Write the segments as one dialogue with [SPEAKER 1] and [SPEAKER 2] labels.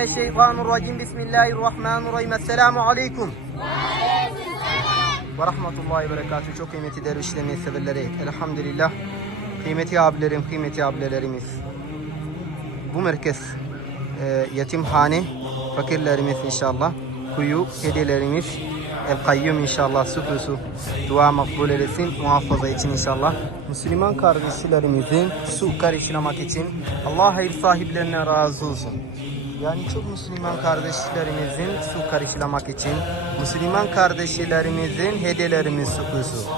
[SPEAKER 1] Mineşşeytanirracim. Bismillahirrahmanirrahim. Esselamu aleyküm. Ve rahmetullahi ve berekatuhu. Çok kıymetli dervişlerin severleri. Elhamdülillah. Kıymetli abilerim, kıymetli abilerimiz. Bu merkez e, yetimhane fakirlerimiz inşallah. Kuyu hediyelerimiz El Kayyum inşallah kuyusu dua makbul eylesin muhafaza için inşallah. Müslüman kardeşlerimizin su karıştırmak için Allah hayır sahiplerine razı olsun. Yani çok Müslüman kardeşlerimizin su karıştırmak için Müslüman kardeşlerimizin hediyelerimiz su kuyusu.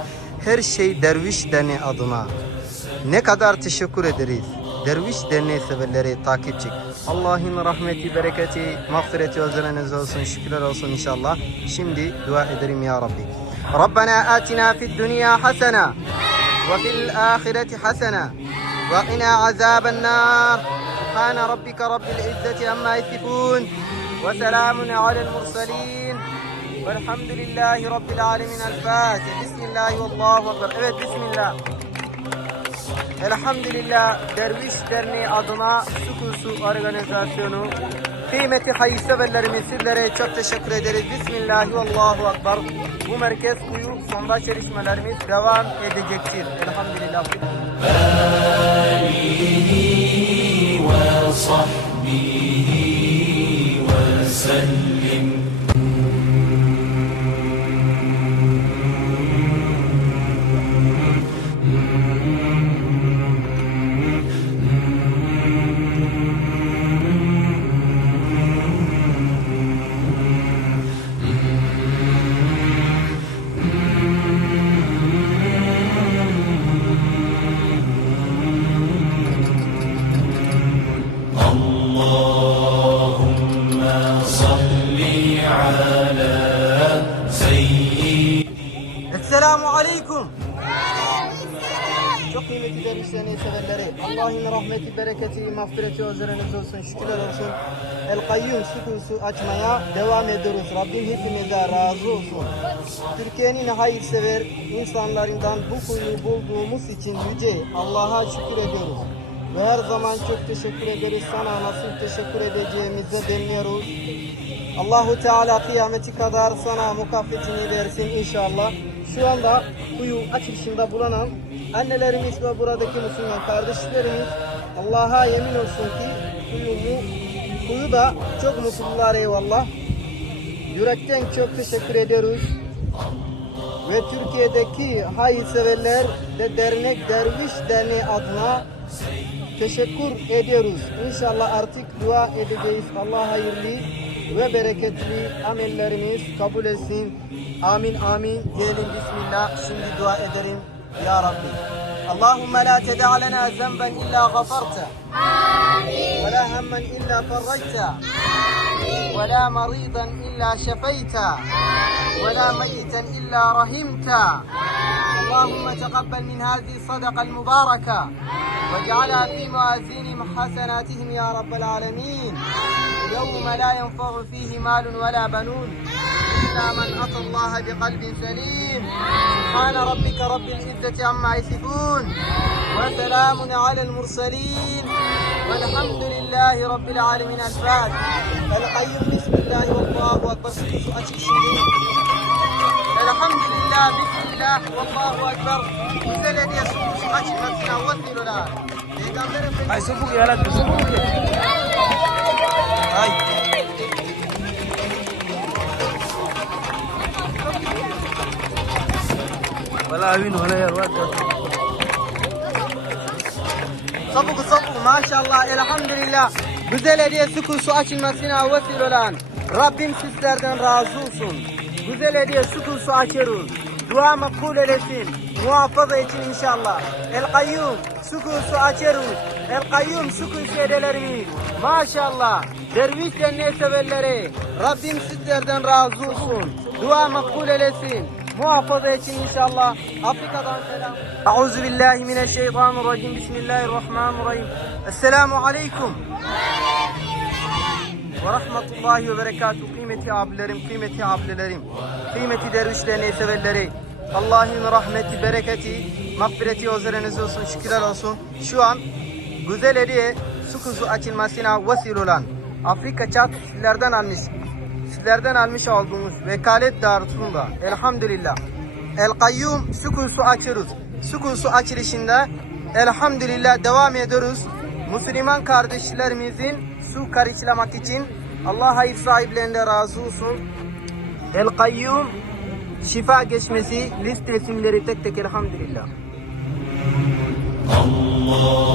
[SPEAKER 1] Her şey derviş derneği adına. Ne kadar teşekkür ederiz. Derviş derneği severleri takipçi. Allah'ın rahmeti, bereketi, mağfireti üzerinize olsun, şükürler olsun inşallah. Şimdi dua ederim ya Rabbi. Rabbena atina fid dünya hasena ve fil ahireti hasena ve qina azaben nar. Rabbike rabbil izzeti amma yasifun ve selamun alel mursalin. Velhamdülillahi rabbil alemin. El Fatiha. Bismillah ve Allahu ekber. Evet bismillah. Elhamdülillah Derviş Derneği adına Su Kuyusu Organizasyonu kıymeti hayırseverlerimiz sizlere çok teşekkür ederiz. Bismillahi Allahu Ekber. Bu merkez kuyu sonda çalışmalarımız devam edecektir. Elhamdülillah. وصحبه وسلم. Esselamu Aleyküm. Çok kıymetli dervişlerini severleri. Allah'ın rahmeti, bereketi, mağfireti üzerinize olsun. Şükürler olsun. El Kayyum kuyusu açmaya devam ediyoruz. Rabbim hepimize razı olsun. Türkiye'nin hayırsever insanlarından bu kuyuyu bulduğumuz için yüce Allah'a şükür ediyoruz. Ve her zaman çok teşekkür ederiz. Sana nasıl teşekkür edeceğimizi bilmiyoruz. Allahu Teala kıyameti kadar sana mukafetini versin inşallah. Şu anda kuyu açılışında bulunan annelerimiz ve buradaki Müslüman kardeşlerimiz Allah'a yemin olsun ki kuyumu, kuyu da çok mutlular eyvallah. Yürekten çok teşekkür ediyoruz. Ve Türkiye'deki hayırseverler de dernek derviş derneği adına teşekkür ediyoruz. İnşallah artık dua edeceğiz. Allah hayırlı ve bereketli amellerimiz kabul etsin. Amin amin diyelim Bismillah. Şimdi dua ederim Ya Rabbi. Allahümme la ted'a lena zenben illa gafarta. Ve la hemmen illa farrajta. Ve la maridan illa şefeyta. Ve la meyiten illa rahimta. اللهم تقبل من هذه الصدقة المباركة واجعلها في موازين حسناتهم يا رب العالمين. يوم لا ينفع فيه مال ولا بنون إلا من أتى الله بقلب سليم. سبحان ربك رب العزة عما يصفون وسلام على المرسلين. والحمد لله رب العالمين. الفاتح القيم بسم الله والله أكبر. أشهد Elhamdülillah, bismillah, vallahu ekber. Güzel hediye sunmuş açılmasına vesileler. Peygamber Efendimiz...
[SPEAKER 2] Ay subuk ya lan subuk.
[SPEAKER 1] Ay.
[SPEAKER 2] Wala win wala ya wada.
[SPEAKER 1] Sapık sapık maşallah elhamdülillah. Güzel hediye su açılmasına vesile olan Rabbim sizlerden razı olsun. Güzel hediye su açıyoruz. Dua makbul eylesin. Muhafaza için inşallah. El Kayyum su kuyusu açıyoruz. El Kayyum su kuyusu hediyelerimiz. Maşallah. Derviş cennet severleri. Rabbim sizlerden razı olsun. Dua makbul eylesin. muhafaza etsin inşallah. Afrika'dan selam. Euzu billahi mineşşeytanirracim. Bismillahirrahmanirrahim. Esselamu aleyküm. Ve rahmetullahi ve berekatuhu. Kıymetli abilerim, kıymetli ablelerim, kıymetli dervişlerini severleri. Allah'ın rahmeti, bereketi, mağfireti üzerinize olsun, şükürler olsun. Şu an güzel hediye su kuzu açılmasına vesile olan Afrika çat sizlerden almış. Sizlerden almış olduğumuz vekalet doğrultusunda elhamdülillah El Kayyum su kuyusu açıyoruz. Su kuyusu açılışında elhamdülillah devam ediyoruz. Müslüman kardeşlerimizin su karşılamak için Allah hayır sahiplerinden razı olsun. El Kayyum şifa geçmesi liste isimleri tek tek elhamdülillah. ما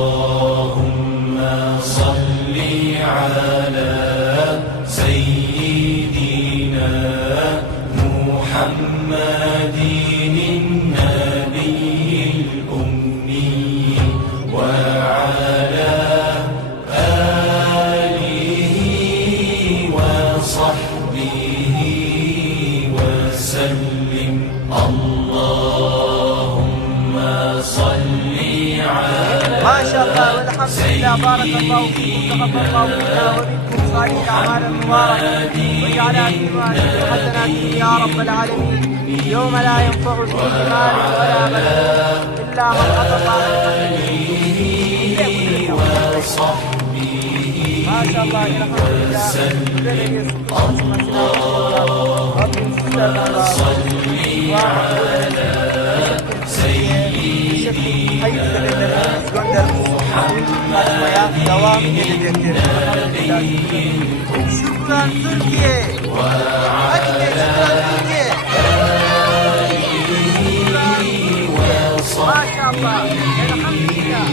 [SPEAKER 1] لله بارك الله فيكم تقبل الله منا ومنكم صالح الاعمال المباركه واجعلها في موازين حسناتكم يا رب العالمين. يوم لا ينفع فيه مال ولا بنون إلا من اتى الله. ما شاء الله الحمد لله ربي hayır sebebelerimiz göndermiş. Açmaya devam edecektir. Şükran Türkiye. Hadi be şükran Türkiye. Maşallah. Elhamdülillah.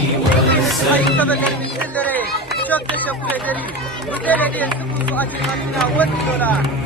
[SPEAKER 1] Sayın sebebelerimiz sizlere çok teşekkür ederiz. Bu belediye sıkıntısı açılmasına vesile